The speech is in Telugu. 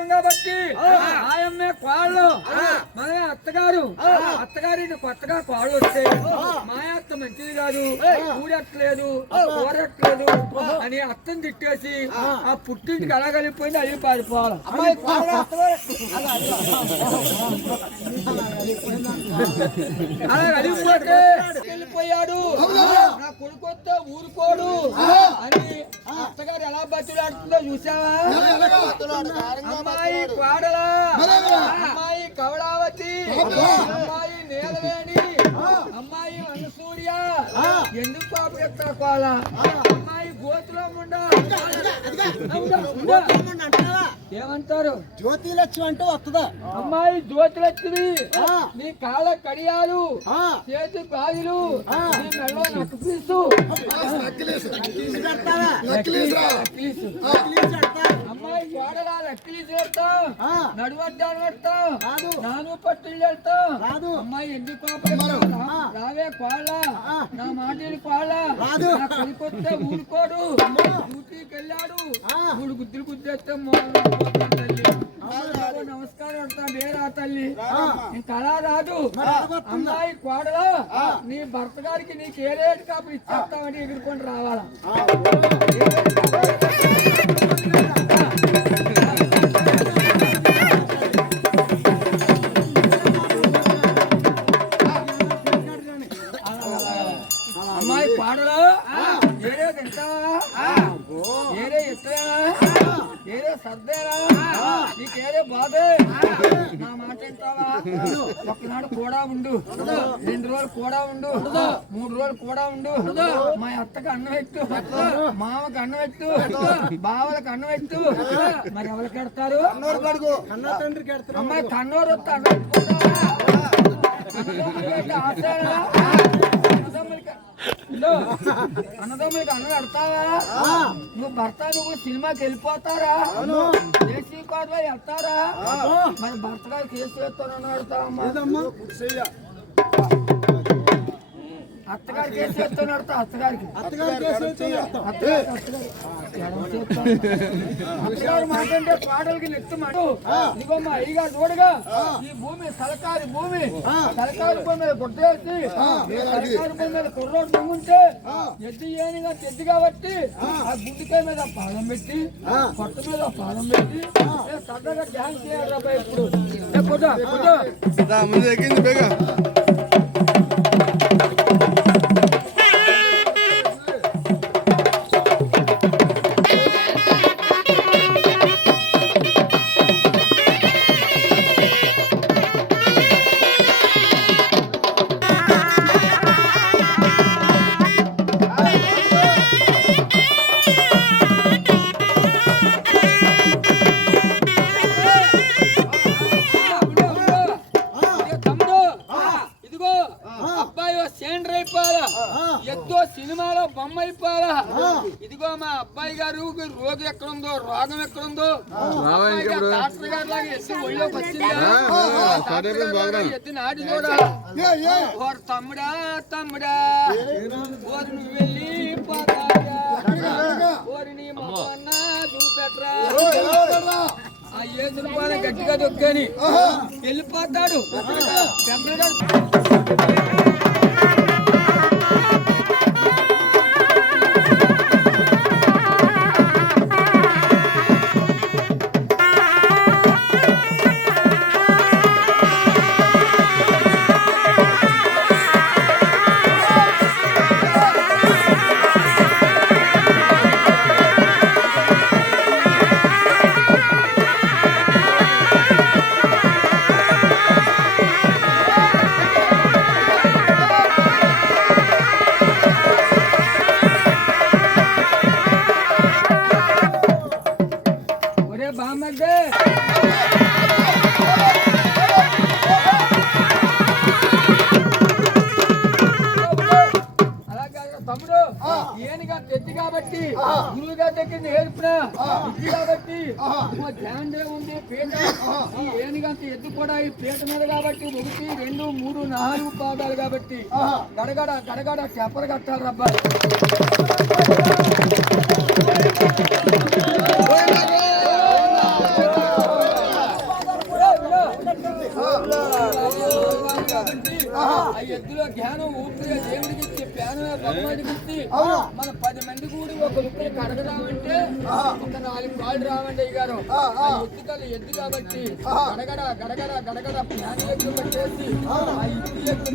రూపం కాబట్టి ఆయమ్మే కోళ్ళు మనమే అత్తగారు. అత్తగారి కొత్తగా కోళ్ళు వస్తే మా అత్త మంచిది కాదు, కూడట్లేదు, కూరట్లేదు అని అత్తని తిట్టేసి ఆ పుట్టింటికి అలా కలిగిపోయింది. అది పారిపోవాలి. అలా కలిగిపోతే వెళ్ళిపోయాడు. నా కొడుకు వస్తే ఊరుకోడు అని అత్తగారు ఎలా బతులాడుతుందో చూసావా? అమ్మాయి కోడలా, అమ్మాయి కవళావతి, అమ్మాయి నీలవేణి, అమ్మాయి అనసూయ ఎందుకు పాప ఎక్కడ కోల? అమ్మాయి గోతులో ఏమంటారు? జ్యోతిలక్ష్మి అంటే వస్తుందా? అమ్మాయి జ్యోతిలక్ష్మి. నీ కాళ్ళ కడియాలు, చేతి గాజులు, నీ మెడలో నక్కు పీసు, అమ్మాయి కోడలా లక్లీసు పెడతాం, నడువడ్డాను పెడతాం, నాను పట్టులు వెళ్తాం. అమ్మాయి ఎందుకు రావే కోళ్ళ, నా మాటలు కోళ్ళ, నా కొనుకొస్తే ఊరుకోడు, డ్యూటీకి వెళ్ళాడు, 3 గుద్దులు గుద్దేస్తే తల్లి నమస్కారం అంటా వేరా తల్లి ఇంకా అలా రాదు. అమ్మాయి కోడలా నీ భర్త గారికి నీకు ఏ రేటు కాపు ఇచ్చేస్తామని ఎగురుకొని రావాలా? అమ్మాయి పాడలో ఏరే తింటావా, ఏరే ఇస్తానా, ఏరే సర్దేనా, నీకేరే బాధే, నా మాట వింటావా? ఒకనాడు కూడా ఉండు, 2 రోజులు కూడా ఉండు, 3 రోజులు కూడా ఉండు. మా అత్తకి అన్నం పెట్టు, మామకి అన్నం పెట్టు, బావలకు అన్నం పెట్టు. మరి ఎవరికి పెడతారు? అమ్మాయి కన్నోరు వస్తే అన్నం పెట్టుకుంటావా? అన్నదమ్ములకి అన్నం పెడతావా? నువ్వు భర్త నువ్వు సినిమాకి వెళ్ళిపోతారా? దేశీ కోడలో వెళ్తారా? మరి భర్త గారు కేసు వేస్తానని పెడతావమ్మా? అత్తగారు కేసు వేస్తాను పెడతా. అత్తగారికి అత్తగారు మాకంటే పాటలకి నెత్తమాట. ఇదిగో మా అయ్యగారు చూడగా ఈ భూమి సలకారి భూమి, సలకారి భూమి మీద గుడ్డేసి సలకారి భూమి మీద కుర్రోడు దొంగుంటే ఎద్దు ఏనిగా తెద్దు కాబట్టి ఆ గుడ్డికాయ మీద పాదం పెట్టి, కొట్ట మీద పాదం పెట్టి సరదాగా డ్యాన్స్ చేయాలి రాబాయ్. ఇప్పుడు ఎద్దో సినిమాలో బొమ్మ అయిపోవాలా. ఇదిగో మా అబ్బాయి గారు రోగి ఎక్కడుందో, రోగం ఎక్కడుందో, డాక్టర్ గారు లాగా ఎద్దు ఒళ్ళోకి వచ్చిందా, ఎద్దు నాటి చూడా. ఓరు తమ్ముడా తమ్ముడా, ఓరు నువ్వు వెళ్ళిపోతాడా, ఓరి నీ మొన్న చూపెట్రా. ఆ ఏడు రూపాయలు గట్టిగా దొక్కని వెళ్ళిపోతాడు. తమ్ముడు ఏనుగా తెచ్చి కాబట్టి గురువుగా దగ్గర నేర్పినా కాబట్టి ధ్యానం ఉంది పీట. ఈ ఏనుగంత ఎద్దు కూడా ఈ పీట మీద కాబట్టి 1, 2, 3, 4 పాదాలు కాబట్టి గడగడ గడగడ చెప్పలు కట్టాలి రబ్బా. కాబట్టి ఆ ఎద్దులో జ్ఞానం ఊపిరి దేవుడికి ఇచ్చి ప్యానమే భగవాడికి ఇచ్చి మన 10 మంది కూడి ఒక రుక్కులు కడగరామంటే ఒక 4 కాళ్ళు రావండి అయ్యారు ఎద్దు కాబట్టి గడగడ గడగడ గడగడ ప్యాన్ ఎద్దు పెట్టేసి ఆ ఇద్దు ఎద్దు